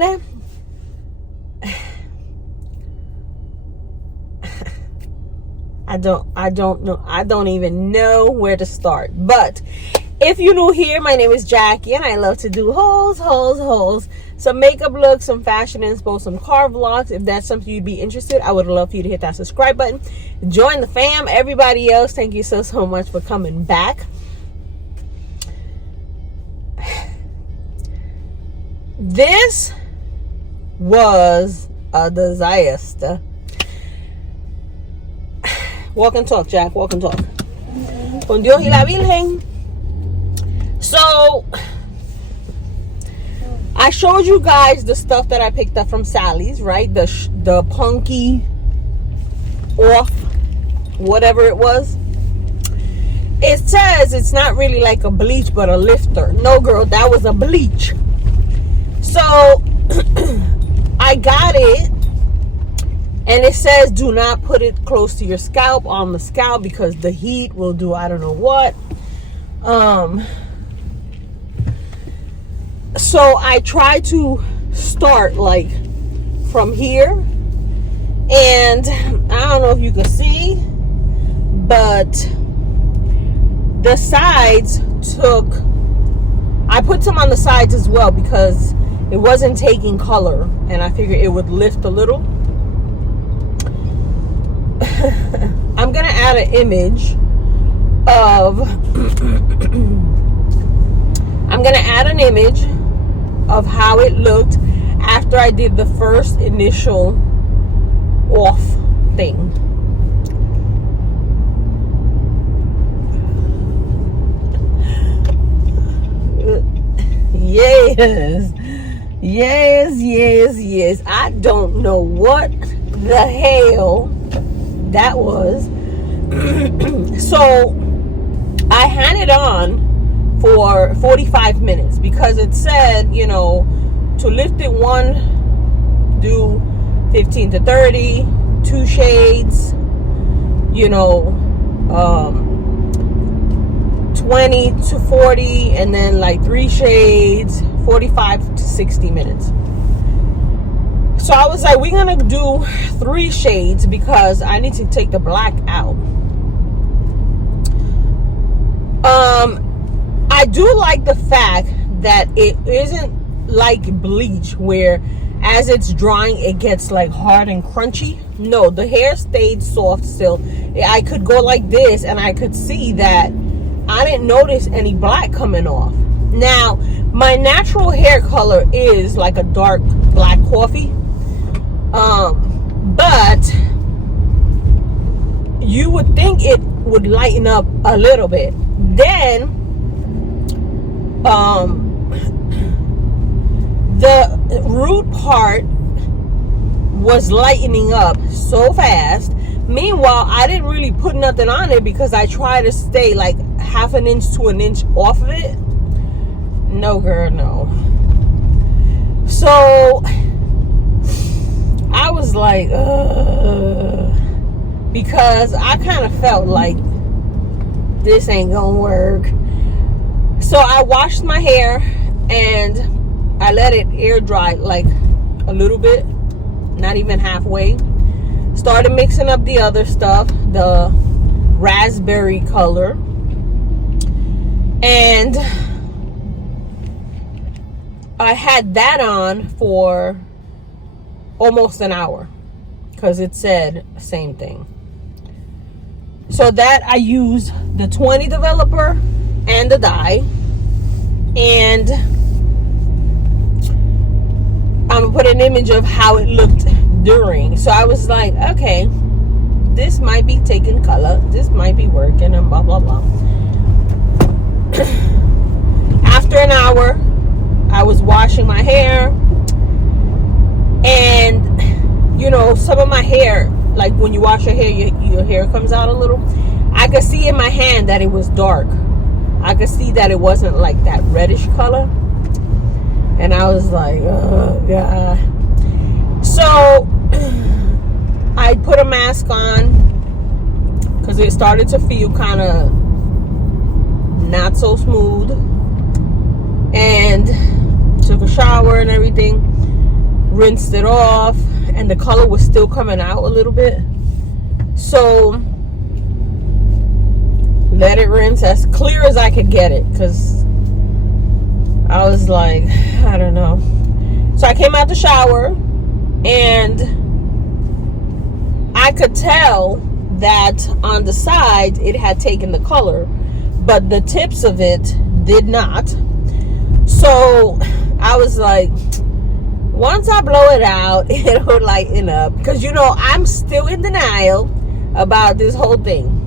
then I don't even know where to start. But if you're new here, my name is Jackie, and I love to do hauls, some makeup looks, some fashion inspo, some car vlogs. If that's something you'd be interested, I would love for you to hit that subscribe button. Join the fam. Everybody else, thank you so much for coming back. This was a disaster. Walk and talk, Jack. Walk and talk. Con Dios y la Virgen. So, I showed you guys the stuff that I picked up from Sally's, right? The punky off, whatever it was. It says it's not really like a bleach, but a lifter. No, girl, that was a bleach. So, I got it. And it says do not put it close to your scalp, on the scalp, because the heat will do I don't know what. So I tried to start like from here, and I don't know if you can see, but the sides I put some on the sides as well because it wasn't taking color, and I figured it would lift a little. I'm gonna add an image of how it looked after I did the first initial off thing. Yes. I don't know what the hell that was. So I had it on for 45 minutes because it said, you know, to lift it one, do 15 to 30, 2 shades, you know, 20 to 40, and then like 3 shades, 45 to 60 minutes. So I was like, we're gonna do 3 shades because I need to take the black out. I do like the fact that it isn't like bleach where as it's drying it gets like hard and crunchy. No, the hair stayed soft still. I could go like this and I could see that I didn't notice any black coming off. Now, my natural hair color is like a dark black coffee. But you would think it would lighten up a little bit. Then the root part was lightening up so fast. Meanwhile, I didn't really put nothing on it because I try to stay like half an inch to an inch off of it. No, girl, no. So I was like, because I kind of felt like this ain't gonna work. So I washed my hair and I let it air dry like a little bit, not even halfway. Started mixing up the other stuff, the raspberry color, and I had that on for almost an hour because it said same thing. So that I used the 20 developer and the dye, and I'm gonna put an image of how it looked during. So I was like, okay, this might be taking color, this might be working, and blah blah blah. After an hour, I was washing my hair, and you know, some of my hair, like when you wash your hair, your hair comes out a little. I could see in my hand that it was dark. I could see that it wasn't like that reddish color, and I was like, oh god. So I put a mask on because it started to feel kind of not so smooth, and took a shower and everything. rinsed it off, and the color was still coming out a little bit. So let it rinse as clear as I could get it, because I was like, I don't know. So I came out the shower, and I could tell that on the sides it had taken the color, but the tips of it did not. So I was like, once I blow it out, it'll lighten up, because you know I'm still in denial about this whole thing.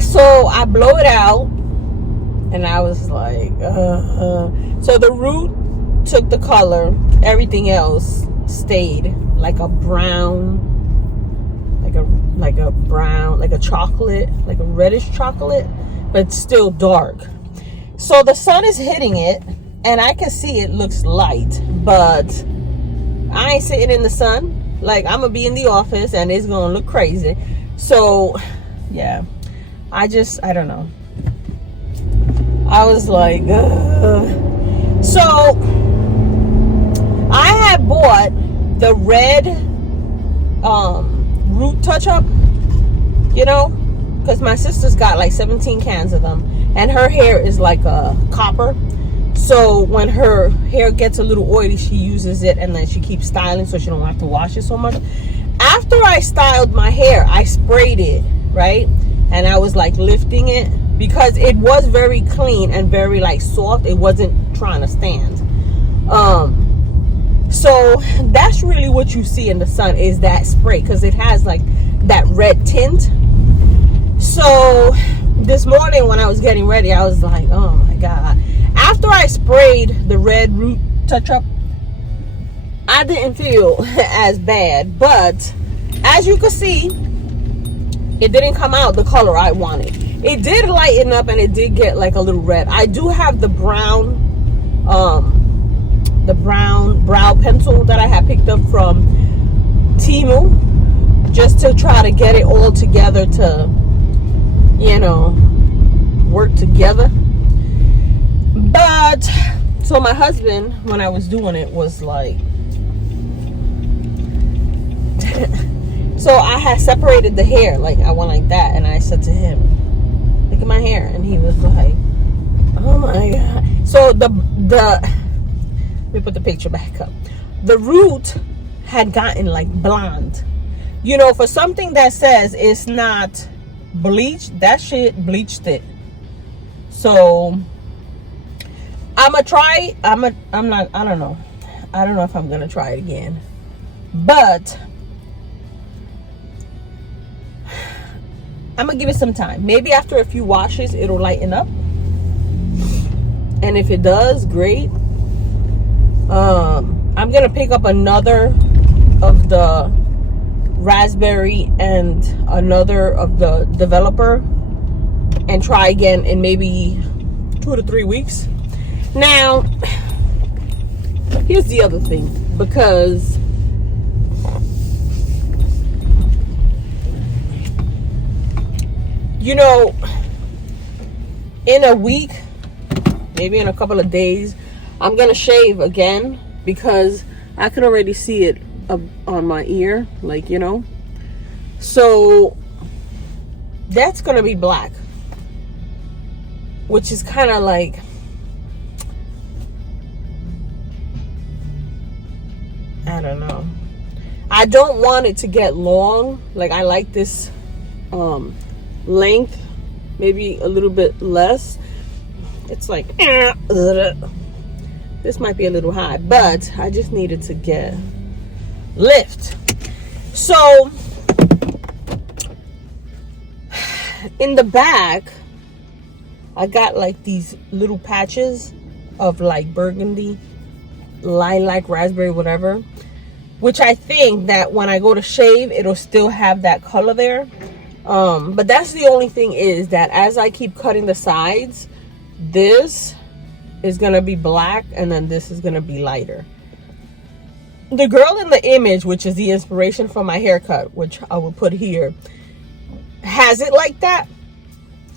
So I blow it out, and I was like, so the root took the color, everything else stayed like a brown, like a brown, like a chocolate, like a reddish chocolate, but still dark. So the sun is hitting it, and I can see it looks light, but I ain't sitting in the sun. Like, I'm gonna be in the office and it's gonna look crazy. So yeah, I don't know. I was like, ugh. So I had bought the red root touch up, you know, because my sister's got like 17 cans of them, and her hair is like a copper. So when her hair gets a little oily, she uses it, and then she keeps styling so she don't have to wash it so much. After I styled my hair, I sprayed it, right? And I was like lifting it, because it was very clean and very like soft. It wasn't trying to stand. So that's really what you see in the sun, is that spray, because it has like that red tint. So this morning when I was getting ready, I was like, oh my God. After I sprayed the red root touch up, I didn't feel as bad, but as you can see, it didn't come out the color I wanted. It did lighten up, and it did get like a little red. I do have the brown brow pencil that I had picked up from Temu, just to try to get it all together to, you know, work together. But so my husband, when I was doing it, was like, so I had separated the hair, like I went like that, and I said to him, look at my hair, and he was like, oh my God. So the let me put the picture back up. The root had gotten like blonde, you know, for something that says it's not bleached, that shit bleached it. So I'm gonna try. I don't know if I'm gonna try it again, but I'm gonna give it some time. Maybe after a few washes it'll lighten up, and if it does, great. I'm gonna pick up another of the raspberry and another of the developer and try again in maybe 2 to 3 weeks. Now, here's the other thing, because you know, in a week, maybe in a couple of days, I'm gonna shave again, because I can already see it on my ear, like, you know. So that's gonna be black, which is kind of like, I don't know. I don't want it to get long. Like, I like this length, maybe a little bit less. It's like, this might be a little high, but I just needed to get lift. So in the back, I got like these little patches of like burgundy, lilac, raspberry, whatever, which I think that when I go to shave, it'll still have that color there. But that's the only thing, is that as I keep cutting the sides, this is gonna be black, and then this is gonna be lighter. The girl in the image, which is the inspiration for my haircut, which I will put here, has it like that.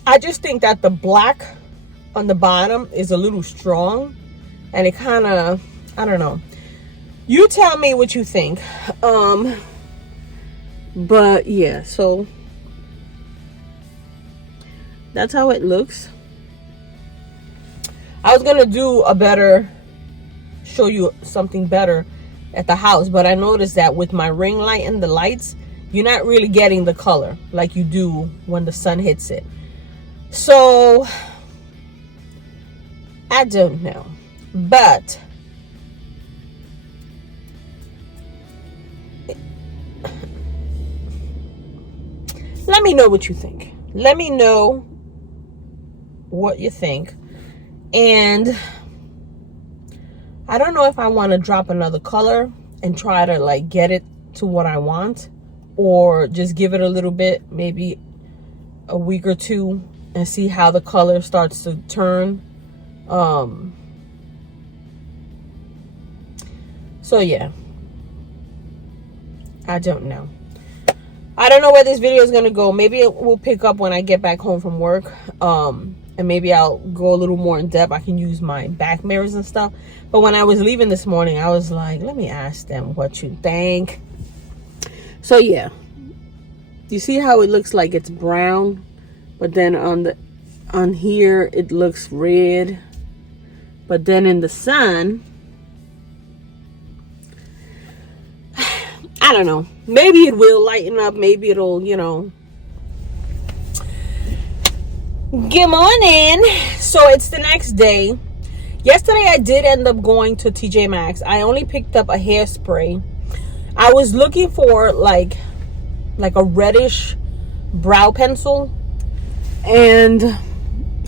I just think that the black on the bottom is a little strong, and it kind of, I don't know. You tell me what you think. But yeah, so that's how it looks. I was gonna show you something better at the house, but I noticed that with my ring light and the lights, you're not really getting the color like you do when the sun hits it. So I don't know, but let me know what you think. Let me know what you think. And I don't know if I want to drop another color and try to like get it to what I want, or just give it a little bit, maybe a week or two, and see how the color starts to turn. So yeah, I don't know. I don't know where this video is gonna go. Maybe it will pick up when I get back home from work. And maybe I'll go a little more in depth. I can use my back mirrors and stuff. But when I was leaving this morning, I was like, let me ask them what you think. So yeah, you see how it looks like it's brown, but then on here it looks red. But then in the sun, I don't know. Maybe it will lighten up. Maybe it'll, you know. Good morning. So it's the next day. Yesterday I did end up going to TJ Maxx. I only picked up a hairspray. I was looking for like a reddish brow pencil, and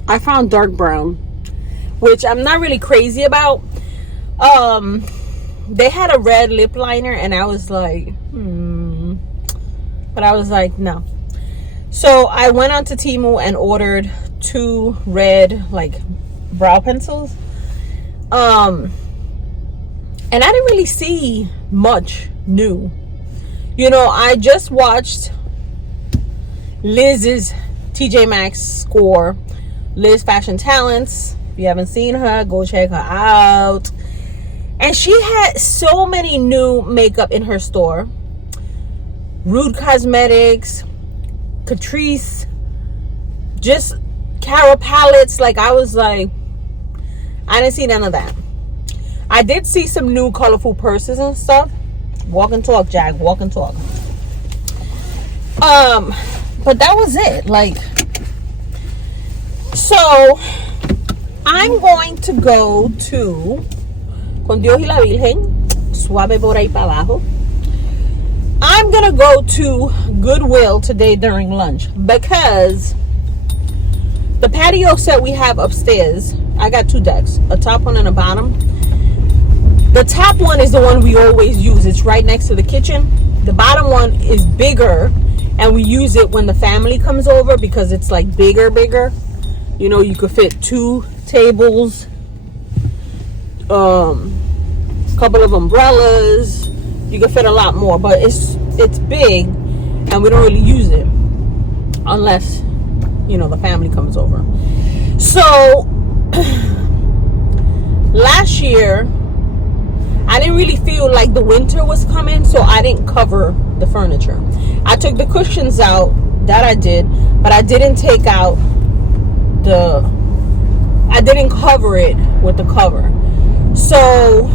I found dark brown, which I'm not really crazy about. They had a red lip liner, and I was like, but I was like, no. So I went onto Temu and ordered 2 red like brow pencils. And I didn't really see much new. You know, I just watched Liz's TJ Maxx score. Liz Fashion Talents. If you haven't seen her, go check her out. And she had so many new makeup in her store. Rude Cosmetics, Catrice, just Cara palettes. Like, I was like, I didn't see none of that. I did see some new colorful purses and stuff. Walk and talk, Jack. Walk and talk. But that was it. Like, so I'm going to go to Con Dios y la Virgen, suave por ahí para abajo. I'm gonna go to Goodwill today during lunch, because the patio set we have upstairs, I got 2 decks, a top one and a bottom. The top one is the one we always use. It's right next to the kitchen. The bottom one is bigger, and we use it when the family comes over because it's like bigger. You know, you could fit 2 tables, couple of umbrellas. You can fit a lot more, but it's big, and we don't really use it unless, you know, the family comes over. So last year I didn't really feel like the winter was coming, so I didn't cover the furniture. I took the cushions out, that I did, but I didn't take out I didn't cover it with the cover. So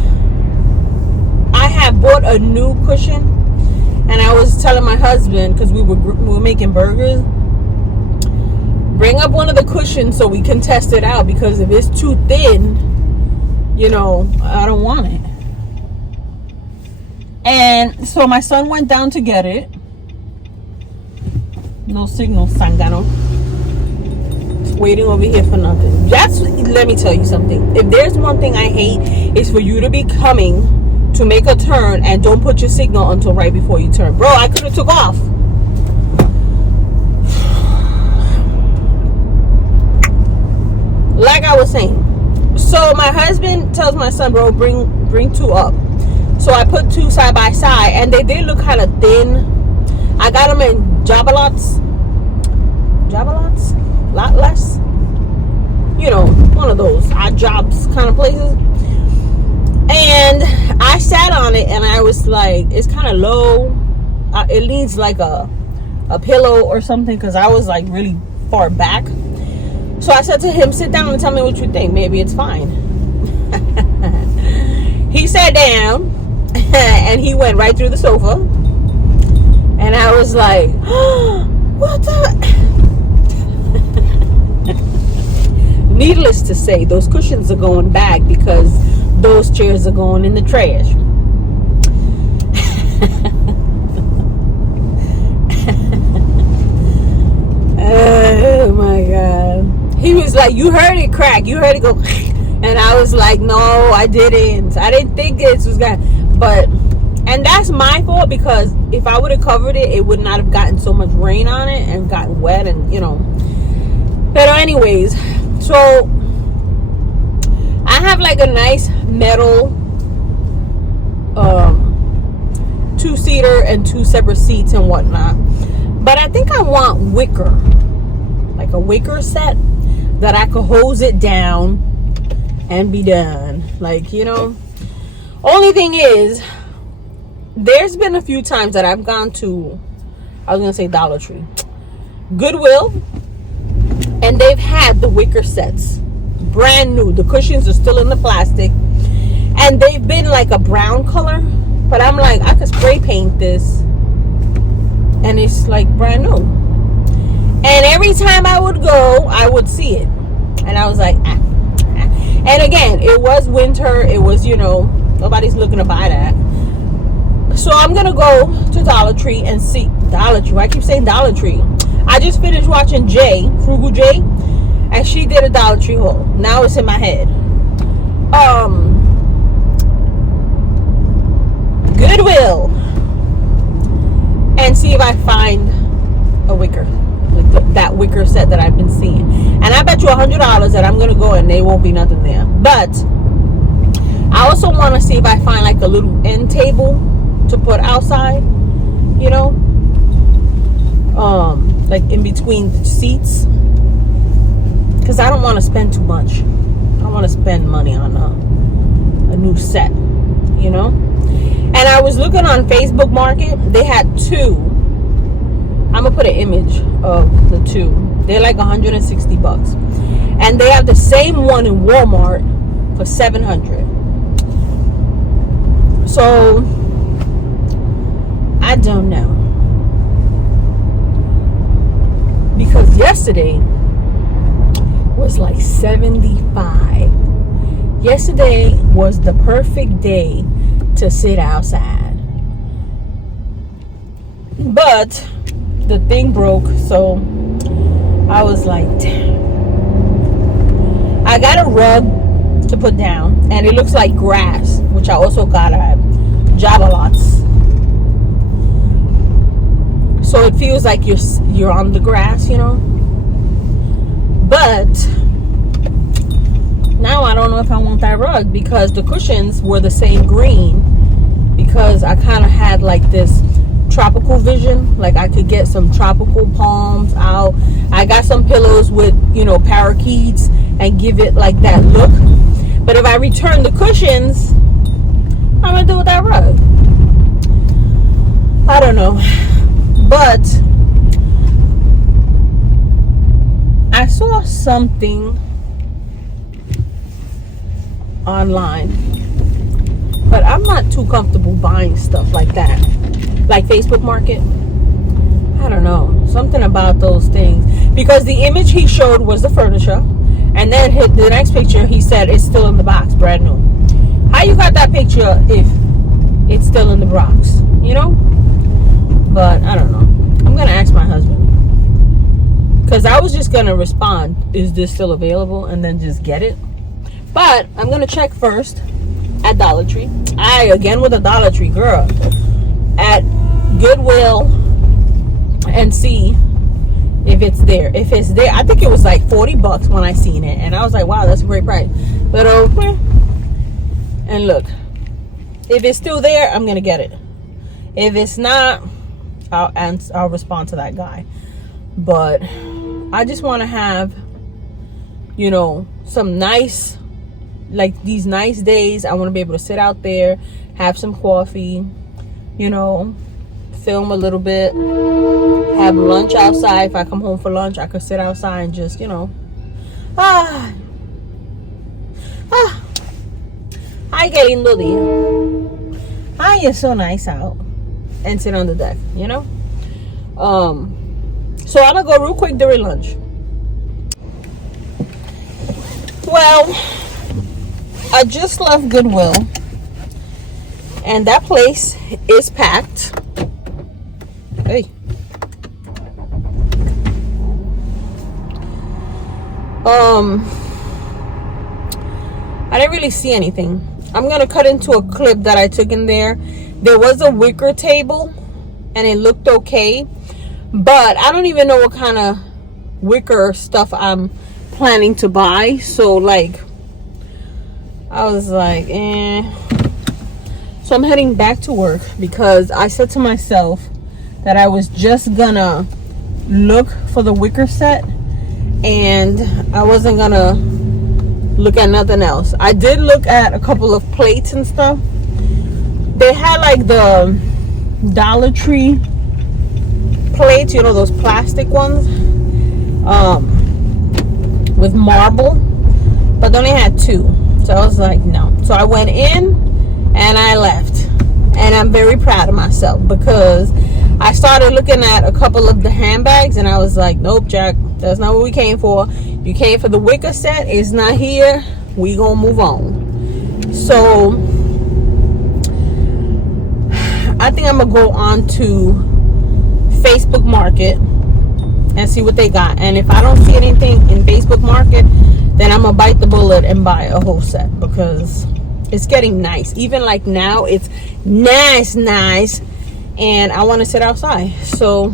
I had bought a new cushion, and I was telling my husband, because we were making burgers, bring up one of the cushions so we can test it out, because if it's too thin, you know, I don't want it. And so my son went down to get it. No signal, Sangano. Waiting over here for nothing. Let me tell you something. If there's one thing I hate, it's for you to be coming to make a turn and don't put your signal until right before you turn. Bro, I could have took off. Like I was saying. So my husband tells my son, bro, bring 2 up. So I put 2 side by side, and they did look kind of thin. I got them in Jabalots, lot less, you know, one of those odd jobs kind of places. And I sat on it and I was like, it's kind of low. It needs like a pillow or something, because I was like really far back. So I said to him, sit down and tell me what you think. Maybe it's fine. He sat down and he went right through the sofa. And I was like, oh, what the? Needless to say, those cushions are going back because those chairs are going in the trash. Oh my God. He was like, you heard it crack. You heard it go. And I was like, no, I didn't. I didn't think this was going to. But, and that's my fault, because if I would have covered it, it would not have gotten so much rain on it and gotten wet and, you know. But anyways, so I have like a nice metal two-seater and 2 separate seats and whatnot. But I think I want wicker, like a wicker set that I could hose it down and be done. Like, you know, only thing is, there's been a few times that I've gone to, I was gonna say Dollar Tree, Goodwill, and they've had the wicker sets brand new. The cushions are still in the plastic and they've been like a brown color, but I'm like, I could spray paint this and it's like brand new. And every time I would go, I would see it and I was like, ah. And again, it was winter. It was, you know, nobody's looking to buy that. So I'm gonna go to Dollar Tree and see. Dollar Tree, I keep saying Dollar Tree. I just finished watching Frugal Jay, and she did a Dollar Tree haul. Now it's in my head. Goodwill, and see if I find a wicker, like that wicker set that I've been seeing. And I bet you $100 that I'm gonna go and there won't be nothing there. But I also want to see if I find like a little end table to put outside, you know, like in between the seats, because I don't want to spend too much. I don't want to spend money on a new set, you know. And I was looking on Facebook Market. They had 2. I'm gonna put an image of the 2. They're like $160, and they have the same one in Walmart for $700. So I don't know, because yesterday was like 75. Yesterday was the perfect day to sit outside, but the thing broke, so I was like, damn. I got a rug to put down, and it looks like grass, which I also got at Java Lots. So it feels like you're on the grass, you know. But now I don't know if I want that rug, because the cushions were the same green, because I kind of had like this tropical vision, like I could get some tropical palms out. I got some pillows with, you know, parakeets and give it like that look. But if I return the cushions, I'm gonna do with that rug. I don't know. But I saw something online, but I'm not too comfortable buying stuff like that, like Facebook Market. I don't know, something about those things, because the image he showed was the furniture, and then the next picture he said it's still in the box, brand new. How you got that picture if it's still in the box, you know? But I don't know. I'm gonna ask my husband, because I was just gonna respond, is this still available, and then just get it. But I'm gonna check first at Dollar Tree. Again with a Dollar Tree, girl, at Goodwill, and see if it's there. If it's there, I think it was like $40 when I seen it, and I was like, wow, that's a great price. But okay, and look, if it's still there, I'm gonna get it. If it's not, I'll respond to that guy. But I just want to have, you know, some nice like these nice days, I want to be able to sit out there, have some coffee, you know, film a little bit, have lunch outside. If I come home for lunch, I could sit outside and just, you know, I get lindo día. Ay, it's so nice out. And sit on the deck, you know. So I'm gonna go real quick during lunch. Well, I just left Goodwill, and that place is packed. Hey. I didn't really see anything. I'm gonna cut into a clip that I took in there. There was a wicker table, and it looked okay, but I don't even know what kind of wicker stuff I'm planning to buy. So like, I was like, So I'm heading back to work because I said to myself that I was just gonna look for the wicker set and I wasn't gonna look at nothing else. I did look at a couple of plates and stuff. They had like the Dollar Tree plates, you know, those plastic ones, with marble, but they only had 2. So I was like, no. So I went in and I left, and I'm very proud of myself because I started looking at a couple of the handbags and I was like, nope, Jack, that's not what we came for. You came for the wicker set. It's not here. We gonna move on. So I think I'm gonna go on to Facebook Market and see what they got. And if I don't see anything in Facebook Market, then I'm gonna bite the bullet and buy a whole set because it's getting nice. Even like now, it's nice, and I want to sit outside. So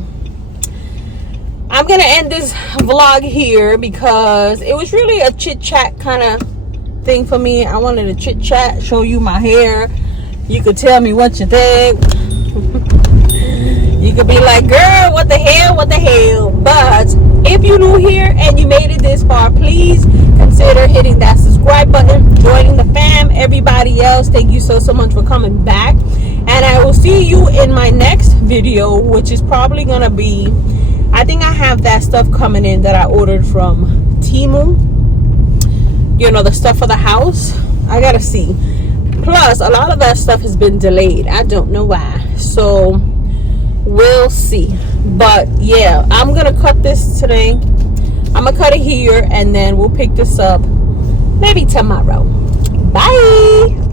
I'm gonna end this vlog here because it was really a chit chat kind of thing for me. I wanted to chit chat, show you my hair. You could tell me what you think. You could be like, girl, what the hell? But if you're new here and you made it this far, please consider hitting that subscribe button, joining the fam. Everybody else, thank you so much for coming back. And I will see you in my next video, which is probably gonna be, I think I have that stuff coming in that I ordered from Temu. You know, the stuff for the house. I gotta see. Plus, a lot of that stuff has been delayed. I don't know why. So we'll see. But yeah, I'm gonna cut this today. I'm gonna cut it here and then we'll pick this up maybe tomorrow. Bye.